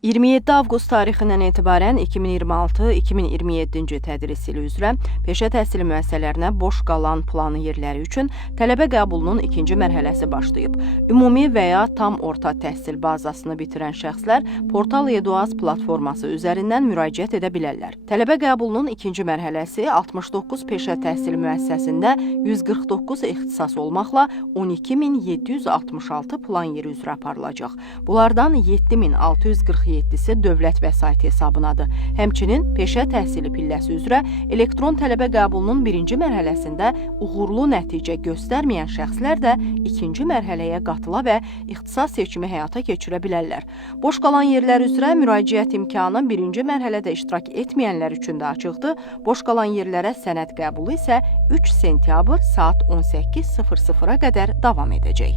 27 avqust tarixindən etibarən 2026-2027-ci tədris ili üzrə peşə təhsili müəssisələrinə boş qalan plan yerləri üçün tələbə qəbulunun ikinci mərhələsi başlayıb. Ümumi və ya tam orta təhsil bazasını bitirən şəxslər Portal Eduaz platforması üzərindən müraciət edə bilərlər. Tələbə qəbulunun ikinci mərhələsi 69 peşə təhsil müəssisəsində 149 ixtisas olmaqla 12.766 plan yeri üzrə aparılacaq. Bunlardan 7.647-si dövlət vəsaiti hesabınadır. Həmçinin peşə təhsili pilləsi üzrə elektron tələbə qəbulunun birinci mərhələsində uğurlu nəticə göstərməyən şəxslər də ikinci mərhələyə qatıla və ixtisas seçimi həyata keçirə bilərlər. Boş qalan yerlər üzrə müraciət imkanı birinci mərhələdə iştirak etməyənlər üçün də açıqdır. Boş qalan yerlərə sənəd qəbulu isə 3 sentyabr saat 18:00-a qədər davam edəcək.